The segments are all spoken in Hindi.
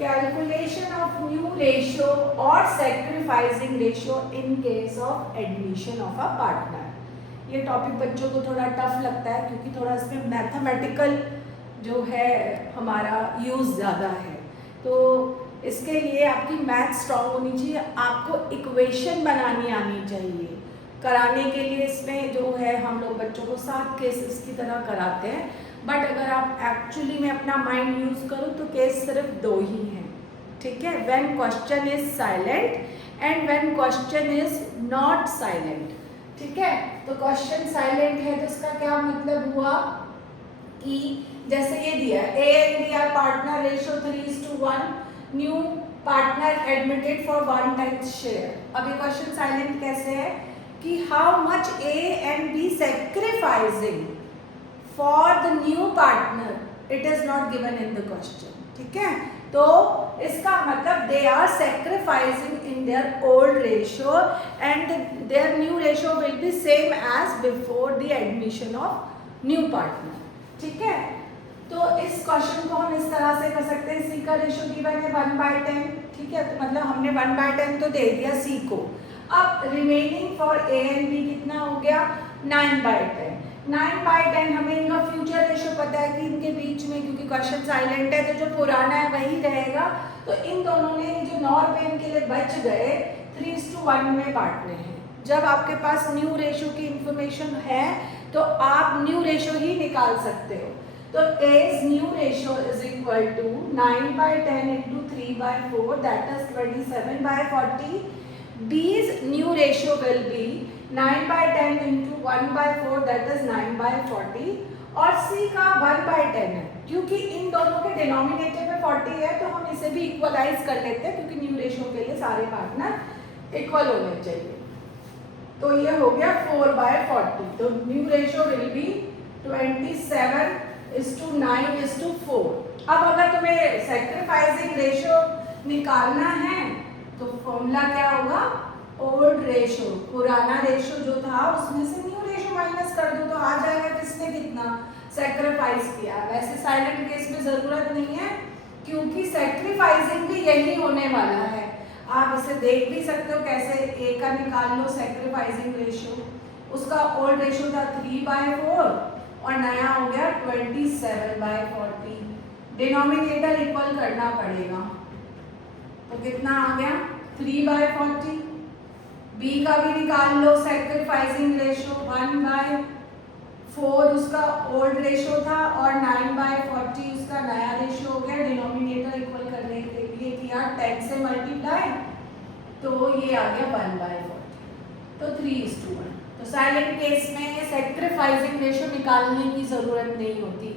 कैलकुलेशन ऑफ न्यू रेशियो और sacrificing ratio in case of admission of a partner. ये टॉपिक बच्चों को थोड़ा टफ लगता है क्योंकि थोड़ा इसमें मैथमेटिकल जो है हमारा यूज़ ज़्यादा है, तो इसके लिए आपकी मैथ स्ट्रांग होनी चाहिए, आपको इक्वेशन बनानी आनी चाहिए। कराने के लिए इसमें जो है हम लोग बच्चों को 7 केसेस की तरह कराते हैं, बट अगर आप एक्चुअली में अपना माइंड यूज़ करो तो केस सिर्फ 2 ही हैं, ठीक है। When question is silent and when question is not silent, ठीक है। तो क्वेश्चन साइलेंट है तो इसका क्या मतलब हुआ कि जैसे ये दिया A and B are partner, ratio 3:1, new partner admitted for 1 times share. अब ये क्वेश्चन साइलेंट कैसे है कि how much A and B sacrificing for the new partner, it is not given in the question, ठीक है। तो इसका मतलब they are sacrificing in their old ratio and their new ratio will be same as before the admission of new partner, ठीक है। तो इस क्वेश्चन को हम इस तरह से कर सकते हैं, सी का रेशियो गिवन है 1/10, ठीक है। तो मतलब हमने 1/10 तो दे दिया सी को। अब remaining for A and B कितना हो गया 9/10। 9/10 हमें इनका फ्यूचर रेशियो पता है कि इनके बीच में, क्योंकि क्वेश्चन साइलेंट है तो जो पुराना है वही रहेगा, तो इन दोनों ने जो नॉर पेन के लिए बच गए 3:1 में बांटने हैं। जब आपके पास न्यू रेशियो की इंफॉर्मेशन है तो आप न्यू रेशियो ही निकाल सकते हो। तो A's new ratio is equal to 9/10 into 3/4, that is 27/40. B's new ratio will be 9/10 into 1/4, that is 9/40. और C का 1/10 है, क्योंकि इन दोनों के डिनोमिनेटर में 40 है तो हम इसे भी इक्वलाइज कर लेते हैं, क्योंकि न्यू रेशियो के लिए सारे पार्टनर इक्वल होने चाहिए। तो ये हो गया 4/40। तो न्यू रेशियो विल बी 27:9:4। अब अगर तुम्हें सेक्रीफाइसिंग रेशियो निकालना है तो फॉर्मूला क्या होगा, ओल्ड रेशियो, पुराना रेशियो जो था उसमें से न्यू रेशियो माइनस कर दो तो आ जाएगा किसने कितना सेक्रीफाइस किया। वैसे साइलेंट केस में जरूरत नहीं है क्योंकि सेक्रीफाइसिंग भी यही होने वाला है। आप इसे देख भी सकते हो कैसे, ए का निकाल लो सेक्रीफाइसिंग रेशियो, उसका ओल्ड रेशियो था 3/4 और नया हो गया 27/40। डिनोमिनेटर इक्वल करना पड़ेगा, तो कितना आ गया 3/40। बी का भी निकाल लो सेक्रीफाइसिंग रेशियो 1/4 उसका ओल्ड रेशियो था और 9/40 उसका नया रेशियो हो गया। डिनोमिनेटर इक्वल करने के लिए किया 10 से मल्टीप्लाई, तो ये आ गया 1/40, तो 3:1। तो साइलेंट केस में सेक्रीफाइसिंग रेशियो निकालने की जरूरत नहीं होती।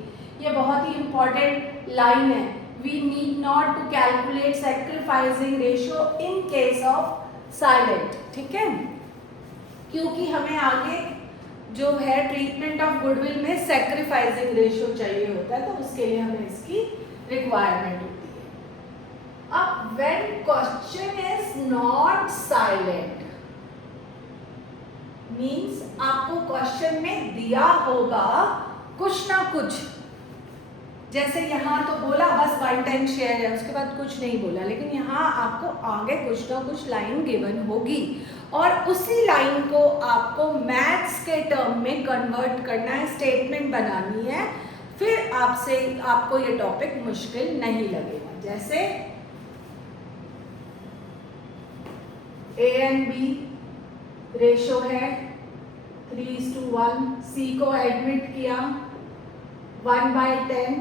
ये बहुत ही इंपॉर्टेंट लाइन है, we need not to calculate sacrificing ratio in case of silent, ठीक है, क्योंकि हमें आगे जो है ट्रीटमेंट ऑफ गुडविल में सेक्रीफाइसिंग रेशियो चाहिए होता है, तो उसके लिए हमें इसकी रिक्वायरमेंट होती है। अब when question is not silent means आपको क्वेश्चन में दिया होगा कुछ ना कुछ, जैसे यहाँ तो बोला बस 1 टाइम शेयर है, उसके बाद कुछ नहीं बोला, लेकिन यहाँ आपको आगे कुछ ना कुछ लाइन गिवन होगी और उसी लाइन को आपको मैथ्स के टर्म में कन्वर्ट करना है, स्टेटमेंट बनानी है, फिर आपको ये टॉपिक मुश्किल नहीं लगेगा। जैसे ए एंड बी रेशियो है 3:1, सी को एडमिट किया 1/10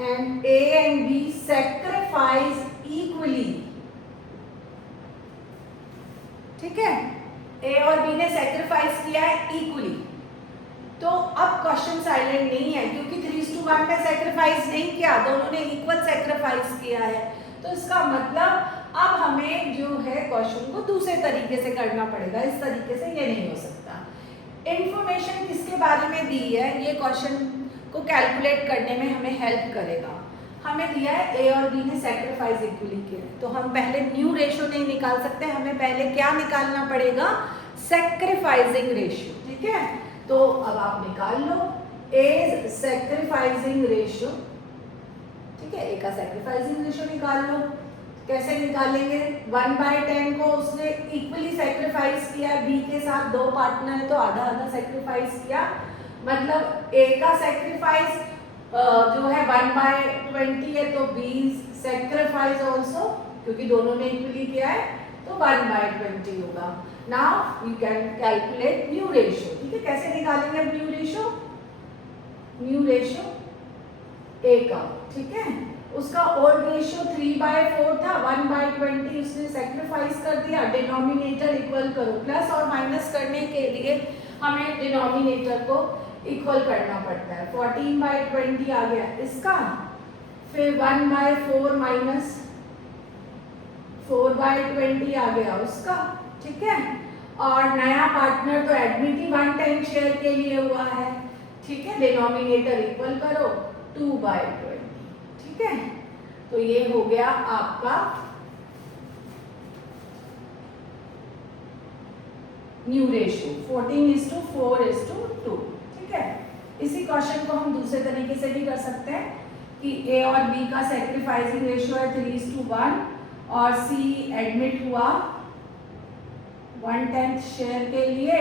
and A and B sacrifice equally, ठीक है, ए और बी ने सेक्रीफाइस किया है इक्वली। तो अब क्वेश्चन साइलेंट नहीं है क्योंकि 3:1 में सेक्रीफाइस नहीं किया, दोनों ने इक्वल सेक्रीफाइस किया है। तो इसका मतलब अब हमें जो है क्वेश्चन को दूसरे तरीके से करना पड़ेगा, इस तरीके से ये नहीं हो सकता। इंफॉर्मेशन किसके बारे में दी है, ये क्वेश्चन को कैलकुलेट करने में हमें हेल्प करेगा। हमें दिया है ए और बी ने सेक्रीफाइस इक्वली किया, तो हम पहले न्यू रेशियो नहीं निकाल सकते, हमें पहले क्या निकालना पड़ेगा, सेक्रीफाइसिंग रेशियो, ठीक है। तो अब आप निकाल लो एज सेक्रीफाइसिंग रेशियो, ठीक ठीक है, ए का सेक्रीफाइसिंग रेशियो निकाल लो। कैसे निकालेंगे? 1/10 को उसने इक्वली सेक्रीफाइस किया, बी के साथ दो पार्टनर है तो आधा आधा सेक्रीफाइस किया, मतलब ए का सेक्रीफाइस जो है 1/20 है तो बी सेक्रीफाइस ऑल्सो, क्योंकि दोनों ने इक्वली किया है तो 1/20 होगा। Now you can calculate new ratio. ठीक है, कैसे निकालेंगे अब new ratio? New ratio A का, ठीक है, उसका ओल्ड रेशियो 3/4 था, 1/20 उसने सेक्रीफाइस कर दिया। डिनोमिनेटर इक्वल करो, प्लस और माइनस करने के लिए हमें डिनोमिनेटर को इक्वल करना पड़ता है। 14/20 आ गया इसका, फिर 1/4 माइनस 4/20 आ गया उसका, ठीक है, और नया पार्टनर तो एडमिट ही 110 शेयर के लिए हुआ है, ठीक है, डिनोमिनेटर इक्वल करो 2/20, ठीक है, तो ये हो गया आपका न्यू रेशियो 14:4:2, ठीक है। इसी क्वेश्चन को हम दूसरे तरीके से भी कर सकते हैं कि ए और बी का सेक्रीफाइसिंग रेशियो है 3:1 और सी एडमिट हुआ 1/10 शेयर के लिए,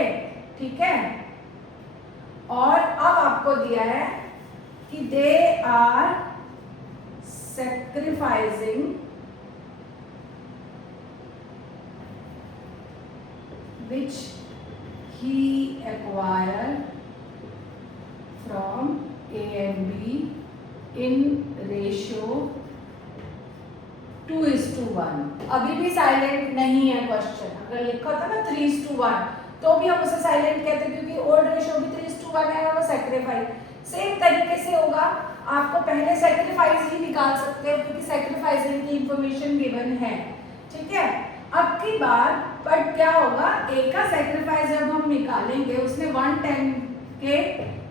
ठीक है, और अब आपको दिया है कि they are sacrificing which he acquired from A and B in ratio 2:1। अभी भी साइलेंट नहीं है क्वेश्चन, अगर लिखा था ना 3:1 तो भी हम उसे साइलेंट कहते हैं क्योंकि ओल्ड रेशियो भी 3:1 है और वो सेक्रीफाइस। सेम तरीके से होगा, आपको पहले सेक्रीफाइस ही निकाल सकते हो क्योंकि सेक्रीफाइसिंग की इंफॉर्मेशन गिवन है, ठीक है। अब की बार बट क्या होगा, ए का सेक्रीफाइस जब हम निकालेंगे उसने 110 के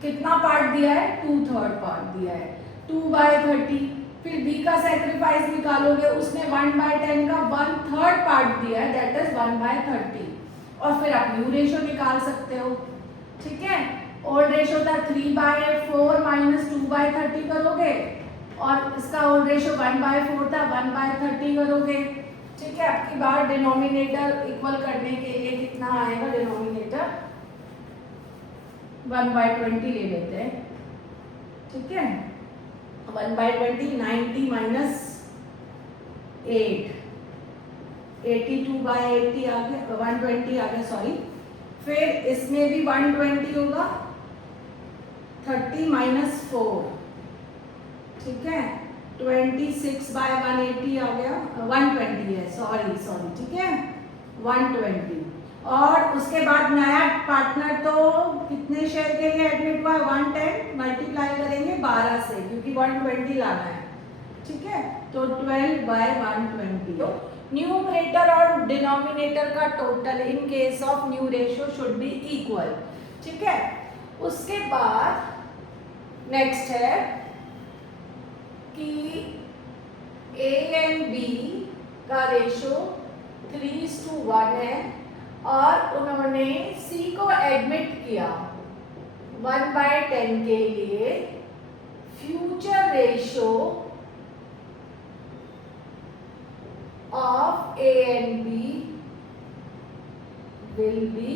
कितना पार्ट दिया है, 2/3 पार्ट दिया है, 2/30। फिर बी का सेक्रीफाइस निकालोगे, उसने 1/10 का 1/3 पार्ट दिया है, दैट इज 1/30, और फिर आप न्यू रेशियो निकाल सकते हो, ठीक है। ओल्ड रेशियो था 3/4 माइनस 2/30 करोगे, और इसका ओल्ड रेशियो 1/4 था, 1/30 करोगे, ठीक है। आपकी बार डिनोमिनेटर इक्वल करने के लिए कितना आएगा, डिनोमिनेटर 1/20 ले लेते हैं, ठीक है, 1/20 90 माइनस 8 82/80 आ गया, 120 आ गया, सॉरी। फिर इसमें भी 120 होगा, 30 माइनस 4, ठीक है, 26/180 आ गया, 120 है, सॉरी, ठीक है, 120। और उसके बाद नया पार्टनर तो कितने शेयर के लिए एडमिट हुआ, 110 मल्टीप्लाई करेंगे 12 से क्योंकि 120 लाना है, ठीक है, तो 12/120। तो न्यूमरेटर और डिनोमिनेटर का total in case of new ratio should be equal, ठीक है। उसके बाद नेक्स्ट है कि ए एंड बी का रेशियो 3:1 है और उन्होंने सी को एडमिट किया 1/10 के लिए, future ratio of A and B will be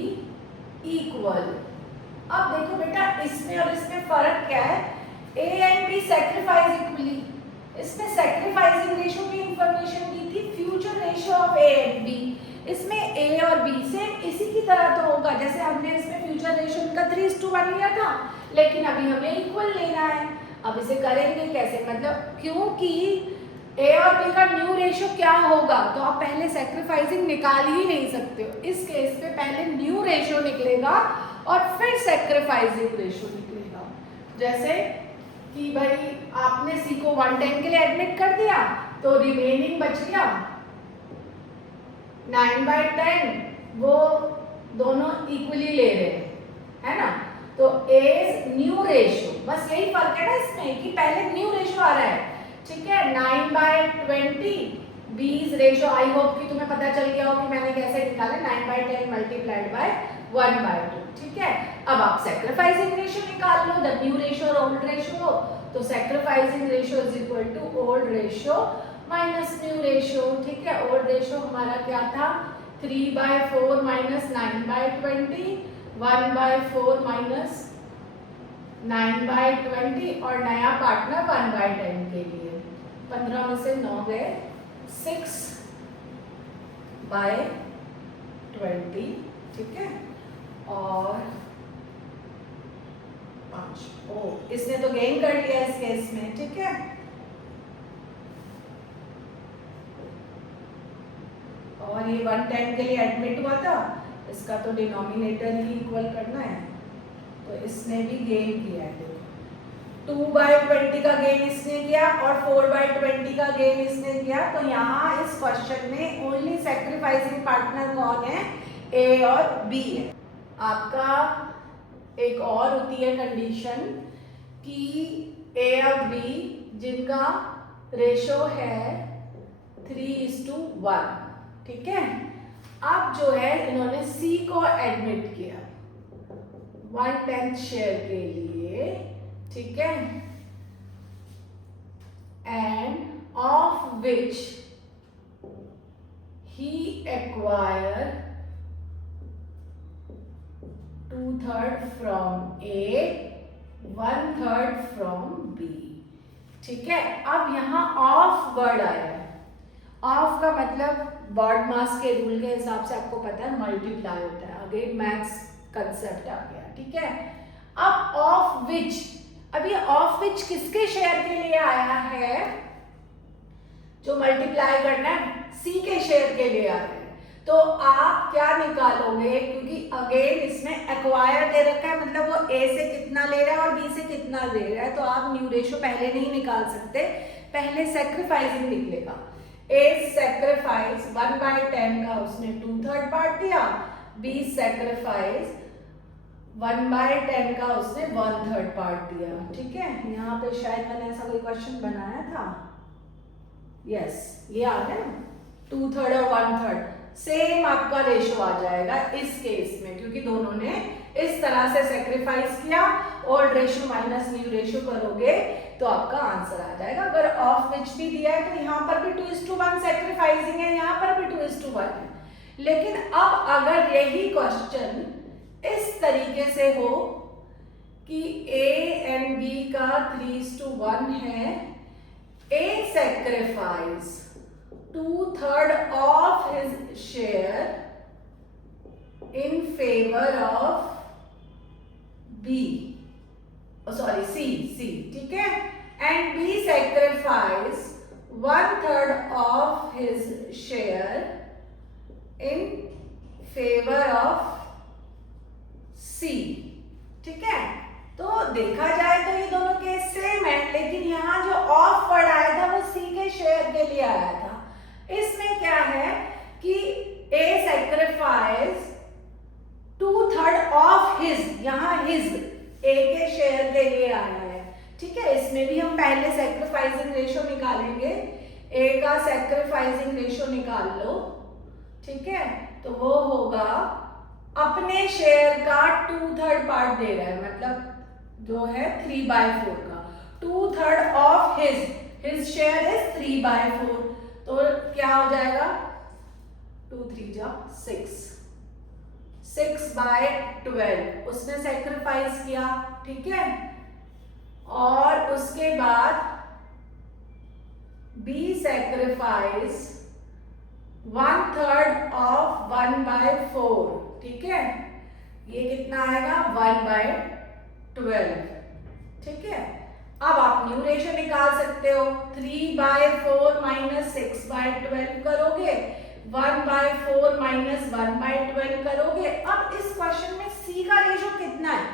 equal. अब देखो बेटा, इसमें और इसमें फर्क क्या है, A and B sacrifice equally, इसमें सेक्रीफाइसिंग रेशियो की इंफॉर्मेशन दी थी, future ratio of A and B, इसमें ए और बी सेम इसी की तरह तो होगा जैसे हमने इसमें फ्यूचर रेशियो का 3:1 लिया था, लेकिन अभी हमें इक्वल लेना है। अब इसे करेंगे कैसे, मतलब क्योंकि ए और बी का न्यू रेशियो क्या होगा, तो आप पहले सेक्रीफाइसिंग निकाल ही नहीं सकते हो, इस केस में पहले न्यू रेशियो निकलेगा और फिर सेक्रीफाइसिंग रेशियो निकलेगा। जैसे कि भाई आपने सी को 110 के लिए एडमिट कर दिया तो रिमेनिंग बच गया 9/10, वो दोनों इक्वली ले रहे हैं, है ना, तो एज न्यू रेशियो, बस यही फर्क है ना इसमें कि पहले न्यू रेशियो आ रहा है, ठीक है, 9/20 बीज रेशियो। आई होप कि तुम्हें पता चल गया हो कि मैंने कैसे निकाला, 9/10 मल्टीप्लाइड बाय 1/2, ठीक है। अब आप सेक्रीफाइसिंग रेशियो निकाल लो, द न्यू रेशियो और ओल्ड रेशियो, तो sacrificing ratio is equal to old ratio minus new ratio. ठीक है, ओल्ड रेशियो हमारा क्या था 3/4 माइनस 9/20, 1/4 माइनस 9/20 और नया पार्टनर 1/10 के लिए 15 में से 9 गए 6/20। ठीक है, और 5। ओ, इसने तो गेन कर लिया इस केस में। ठीक है, और ये 110 के लिए एडमिट हुआ था, इसका तो डिनोमिनेटर ही इक्वल करना है, तो इसने भी गेन किया है। देखो 2/20 का गेन इसने किया और 4/20 का गेन इसने किया। तो यहाँ इस क्वेश्चन में ओनली सैक्रिफाइसिंग पार्टनर कौन है, ए और बी है। आपका एक और होती है कंडीशन कि ए और बी जिनका रेशो है 3:1। ठीक है, अब जो है इन्होंने सी को एडमिट किया 1/10 शेयर के लिए। ठीक है, and of which he acquire 2/3 from A 1/3 from B. ठीक है, अब यहां ऑफ वर्ड आया है। ऑफ का मतलब बॉड मास के रूल के हिसाब से आपको पता है मल्टीप्लाई होता है, अगेन मैथ्स कंसेप्ट आ गया। ठीक है, अब ऑफ विच, अब ये ऑफ विच किसके शेयर के लिए आया है, जो मल्टीप्लाई करना है सी के शेयर के लिए आया है। तो आप क्या निकालोगे, क्योंकि अगेन इसमें एक्वायर दे रखा है, मतलब वो ए से कितना ले रहा है और बी से कितना ले रहा है, तो आप न्यू रेशियो पहले नहीं निकाल सकते, पहले सैक्रिफाइसिंग निकलेगा। ए सैक्रिफाइस 1/10 का उसने 2/3 पार्ट दिया, बी सैक्रिफाइस 1/10 का उसने 1/3 पार्ट दिया। ठीक है, यहाँ पे शायद मैंने ऐसा कोई क्वेश्चन बनाया था, यस ये आ गया 2/3 और 1/3 सेम आपका रेशो आ जाएगा इस केस में, क्योंकि दोनों ने इस तरह से सेक्रीफाइस किया। Old ratio minus new ratio करोगे तो आपका आंसर आ जाएगा। अगर ऑफ विच भी दिया है तो यहाँ पर भी 2:1 सेक्रीफाइसिंग है, यहाँ पर भी 2:1 है। लेकिन अब अगर यही क्वेश्चन इस तरीके से हो कि ए एंड बी का 3:1 है, a sacrifice 2/3 of his share in favor of B, oh sorry C, ठीक है, and B sacrifice 1/3 of his share in favor of C। ठीक है, तो देखा जाए तो ये दोनों केस सेम है, लेकिन यहाँ जो ऑफ वर्ड आया था वो सी के शेयर के लिए आया था। इसमें क्या है कि ए सैक्रिफाइस 2/3 ऑफ हिज, यहां हिज ए के शेयर के लिए आया है। ठीक है, इसमें भी हम पहले सैक्रिफाइसिंग रेशियो निकालेंगे। ए का सैक्रिफाइसिंग रेशियो निकाल लो। ठीक है, तो वो होगा अपने शेयर का 2/3 पार्ट दे रहा है, मतलब जो है 3/4 का 2/3 ऑफ हिज शेयर इज 3/4, तो क्या हो जाएगा 2 3 जा 6/12 उसने सैक्रिफाइस किया। ठीक है, और उसके बाद बी सैक्रिफाइस 1/3 ऑफ 1/4। ठीक है, ये कितना आएगा 1/12। ठीक है, अब आप न्यू रेशियो निकाल सकते हो, 3/4 माइनस 6/12 करोगे, 1/4 माइनस 1/12 करोगे। अब इस क्वेश्चन में सी का रेशियो कितना है,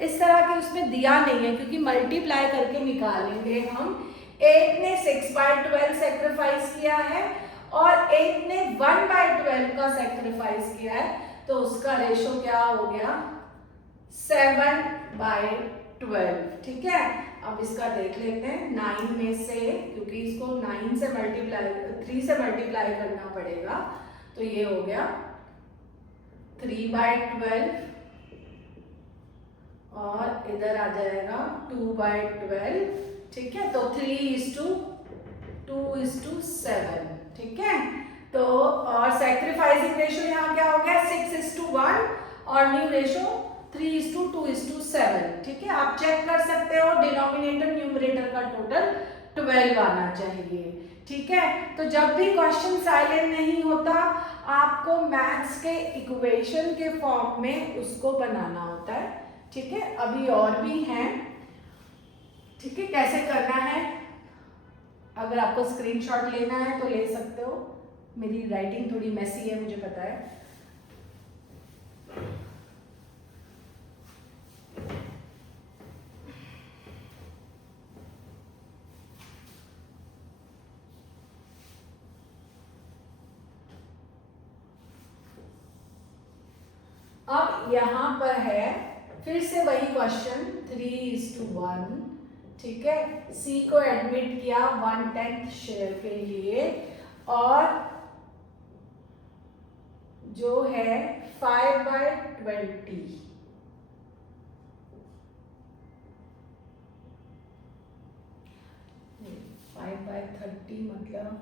इस तरह के उसमें दिया नहीं है, क्योंकि मल्टीप्लाई करके निकालेंगे हम। एक ने 6/12 सेक्रीफाइस किया है और एक ने 1/12 का सेक्रीफाइस किया है, तो उसका रेशियो क्या हो गया 7/12। ठीक है, अब इसका देख लेते हैं 9 में से, क्योंकि इसको 9 से मल्टीप्लाई 3 से मल्टीप्लाई करना पड़ेगा, तो ये हो गया 3/12 और इधर आ जाएगा 2/12। ठीक है, तो 3:2:7, ठीक है। तो और सैक्रिफाइसिंग रेशियो यहाँ क्या हो गया 6:1 और न्यू रेशियो 3:2:7, ठीक है। आप चेक कर सकते हो डिनोमिनेटर न्यूमरेटर का टोटल 12 आना चाहिए, ठीक है। तो जब भी क्वेश्चन साइलेंट नहीं होता आपको मैथ्स के इक्वेशन के फॉर्म में उसको बनाना होता है, ठीक है। अभी और भी हैं, ठीक है, कैसे करना है अगर आपको स्क्रीनशॉट लेना है तो ले सकते हो। मेरी राइटिंग थोड़ी मेसी है मुझे पता है। अब यहां पर है फिर से वही क्वेश्चन 3:1, ठीक है। सी को एडमिट किया 1/10 शेयर के लिए और जो है 5/20, मतलब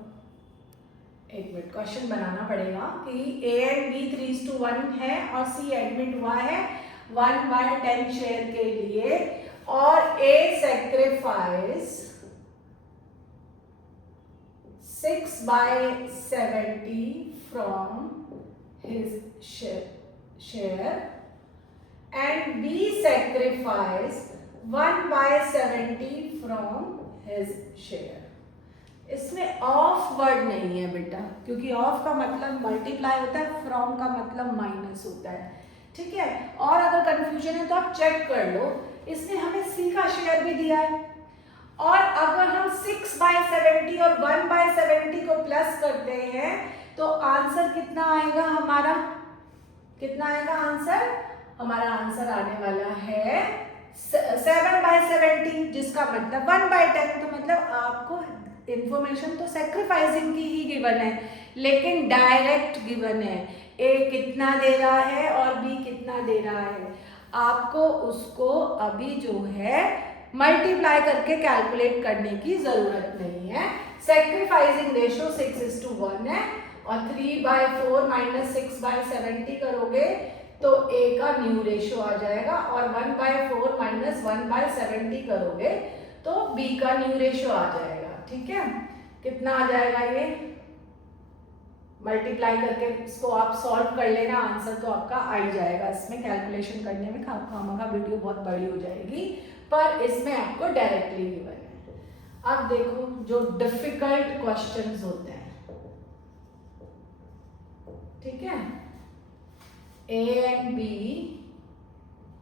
एक मिनट क्वेश्चन बनाना पड़ेगा कि ए एंड बी 3:1 है और सी एडमिट हुआ है 1/10 शेयर के लिए और a sacrifice 6/70 from his share and B sacrifice 1/70 from his share। इसमें ऑफ वर्ड नहीं है बेटा, क्योंकि ऑफ का मतलब मल्टीप्लाई होता है, फ्रॉम का मतलब माइनस होता है, ठीक है। और अगर कंफ्यूजन है तो आप चेक कर लो, इसने हमें सी का शेयर भी दिया है और अगर हम 6/70 और 1/70 को प्लस करते हैं तो आंसर कितना आएगा हमारा, कितना आएगा आंसर, हमारा आंसर आने वाला है 7/70, जिसका मतलब 1/10। तो मतलब आपको इंफॉर्मेशन तो सैक्रिफाइसिंग की ही गिवन है लेकिन डायरेक्ट गिवन है, ए कितना दे रहा है और बी कितना दे रहा है। आपको उसको अभी जो है मल्टीप्लाई करके कैलकुलेट करने की जरूरत नहीं है। सैक्रिफाइसिंग रेशियो 6:1 है और 3/4 माइनस 6/70 करोगे तो ए का न्यू रेशियो आ जाएगा और 1/4 माइनस 1/70 करोगे तो बी का न्यू रेशियो आ जाएगा, ठीक है। कितना आ जाएगा ये, मल्टीप्लाई करके इसको आप सॉल्व कर लेना, आंसर तो आपका आ ही जाएगा। इसमें कैलकुलेशन करने में खामा वीडियो बहुत बड़ी हो जाएगी पर इसमें आपको डायरेक्टली गिवन है। अब देखो जो डिफिकल्ट क्वेश्चंस होते हैं, ठीक है, ए एंड बी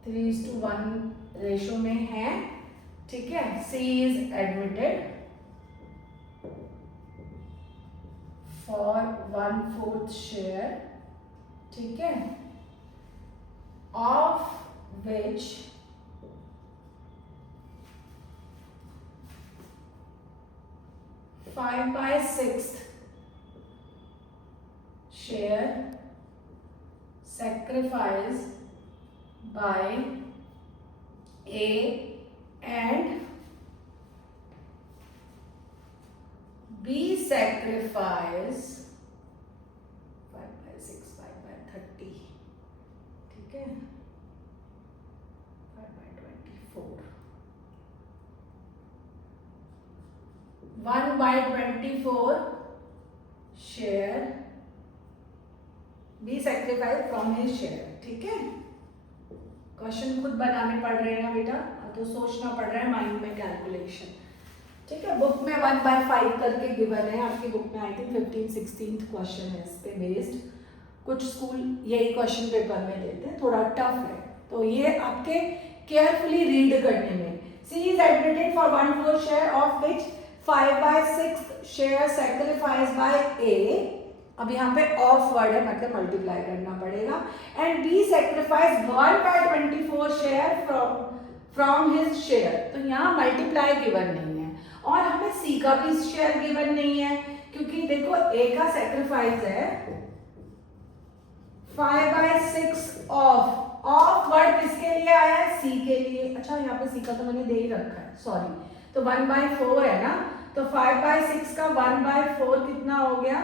3:1 रेशो में है, ठीक है। C is admitted for 1/4 share, ठीक है, of which five by 6 share sacrificed by A and B sacrifice 5/6 5/30, ठीक है, 5/24 1/24 share B sacrifice from his share, ठीक है। क्वेश्चन खुद बनाने पड़ रहे हैं ना बेटा, तो सोचना पड़ रहा है माइंड में कैलकुलेशन, ठीक है। बुक में 1/5 करके गिवन है, आपकी बुक में आई थिंक 15-16 क्वेश्चन है इस पे बेस्ड। कुछ स्कूल यही क्वेश्चन पेपर में देते हैं, थोड़ा टफ है तो ये आपके केयरफुली रीड करने में। C is admitted for 1/4 share of which 5/6 share sacrifice by A, अब यहाँ पे ऑफ वर्ड है मतलब मल्टीप्लाई करना पड़ेगा, and B sacrifice 1/24 share from his share, तो यहाँ मल्टीप्लाई गिवन नहीं है और हमें सी का भी शेयर गिवन नहीं है क्योंकि देखो ए का सैक्रिफाइस है 5/6 ऑफ वर्ड किसके लिए आया है, सी के लिए। अच्छा यहाँ पे सी का तो मैंने दे ही रखा है, सॉरी, तो 1/4 है ना, तो 5/6 का 1/4 कितना हो गया,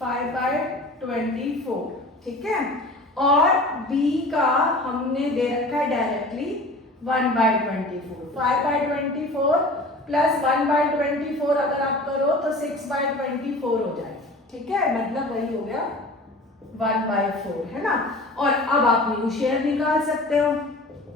5/24, ठीक है। और b का हमने दे रखा है डायरेक्टली 1/24, 5/24 प्लस 1/24 अगर आप करो तो 6/24 हो जाए, ठीक है, मतलब वही हो गया 1/4, है ना। और अब आप न्यू शेयर निकाल सकते हो,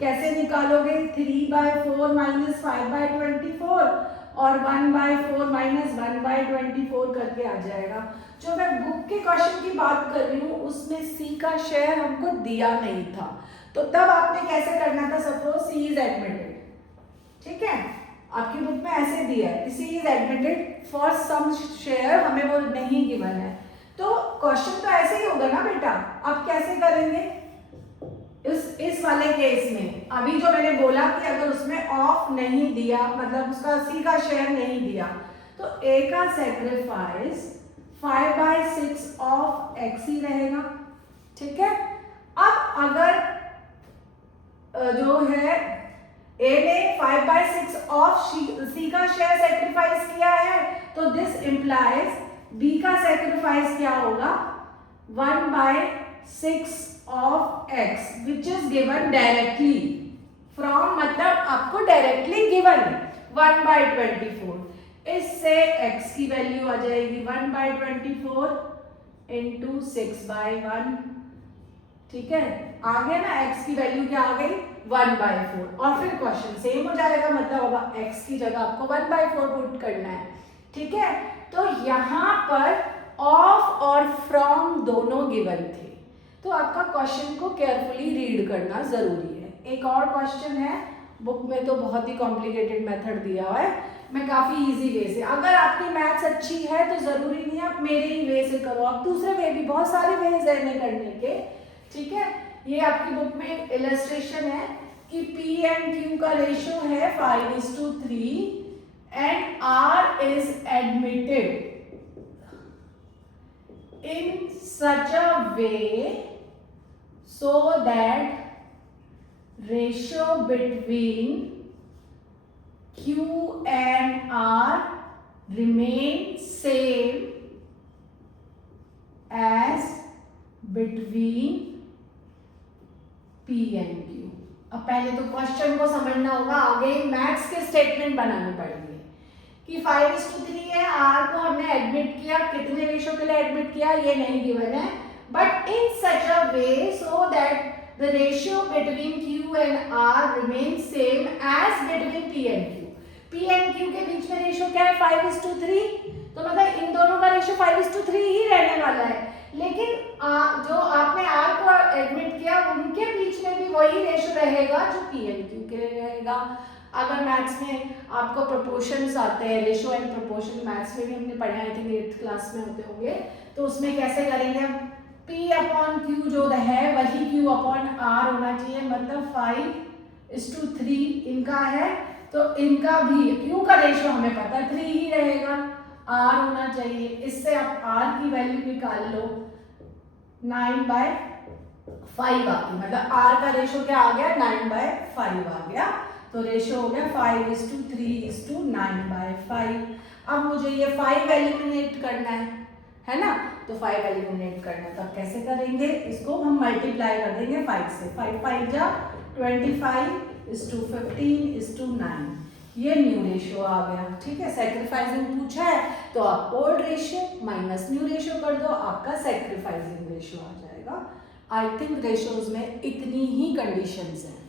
कैसे निकालोगे, 3/4 माइनस 5/24 और 1/4 माइनस 1/24 करके आ जाएगा। जो मैं बुक के क्वेश्चन की बात कर रही हूँ उसमें सी का शेयर हमको दिया नहीं था, तो तब आपने कैसे करना था, सपोज सी इज एडमिटेड, ठीक है, आपकी बुक में ऐसे दिया है C is admitted for some share, हमें वो नहीं गिवन है, तो क्वेश्चन तो ऐसे ही होगा ना बेटा। आप कैसे करेंगे इस वाले केस में, अभी जो मैंने बोला कि अगर उसमें ऑफ नहीं दिया, मतलब उसका सी का शेयर नहीं दिया, तो ए का सेक्रीफाइस 5/6 ऑफ एक्स ही रहेगा, ठीक है। अब अगर जो है ए ने 5/6 ऑफ सी का शेयर सेक्रीफाइस किया है, तो दिस इंप्लाइज बी का सेक्रीफाइस क्या होगा, 1/6 of x which is given directly from, मतलब आपको डायरेक्टली गिवन 1/24, इससे x की वैल्यू आ जाएगी 1/24 इंटू 6/1, ठीक है, आ गया ना, x की वैल्यू क्या आ गई 1/4, और फिर क्वेश्चन सेम हो जाएगा, मतलब अब x की जगह आपको 1/4 पुट करना है, ठीक है। तो यहाँ पर ऑफ और फ्रॉम दोनों गिवन थे, तो आपका क्वेश्चन को केयरफुली रीड करना जरूरी है। एक और क्वेश्चन है, बुक में तो बहुत ही कॉम्प्लिकेटेड मेथड दिया हुआ है, मैं काफी इजी वे से, अगर आपकी मैथ्स अच्छी है तो जरूरी नहीं है आप मेरे ही वे से करो, आप दूसरे वे भी, बहुत सारे वेज है इन्हें करने के, ठीक है। ये आपकी बुक में एक इलस्ट्रेशन है कि पी एंड क्यू का रेशियो है 5:3 and R is admitted in such a way so that ratio between Q and R remain same as between P and Q। अब पहले तो क्वेश्चन को समझना होगा, आगे मैथ्स के स्टेटमेंट बनाने पड़ेंगे कि 5:3 है, आर को हमने एडमिट किया, कितने रेशियो के लिए एडमिट किया ये नहीं गिवन है, but in such a way so that the ratio between Q and R remain same as between P and Q. P and Q के बीच में रेशियो क्या है 5:3, तो मतलब इन दोनों का रेशियो 5:3 ही रहने वाला है, लेकिन जो आपने आर को एडमिट किया उनके बीच में भी वही रेशियो रहेगा जो पी एंड क्यू के लिए रहेगा। अगर मैथ्स में आपको प्रोपोर्शंस आते हैं, रेशियो एंड प्रोपोर्शन मैथ्स में भी हमने पढ़ा है, आई थिंक 8th क्लास में होते होंगे, तो उसमें कैसे करेंगे, P/Q जो है वही Q/R होना चाहिए, मतलब 5:3 इनका है, तो इनका भी Q का रेशियो हमें पता है 3 ही रहेगा, R होना चाहिए, इससे आप R की वैल्यू निकाल लो 9/5 आ गई, मतलब R का रेशियो क्या आ गया 9/5 आ गया, तो रेशियो हो गया 5:3:9/5। अब मुझे ये 5 एलिमिनेट करना है ना, तो 5 एलिमिनेट करना है, तो अब कैसे करेंगे, इसको हम मल्टीप्लाई कर देंगे 5 से, 5 जा 25:15:9, ये न्यू रेशियो आ गया, ठीक है। सेक्रीफाइसिंग पूछा है तो आप old ratio minus new ratio कर दो, आपका सेक्रीफाइसिंग रेशियो आ जाएगा। आई थिंक रेशियोज में इतनी ही कंडीशंस हैं।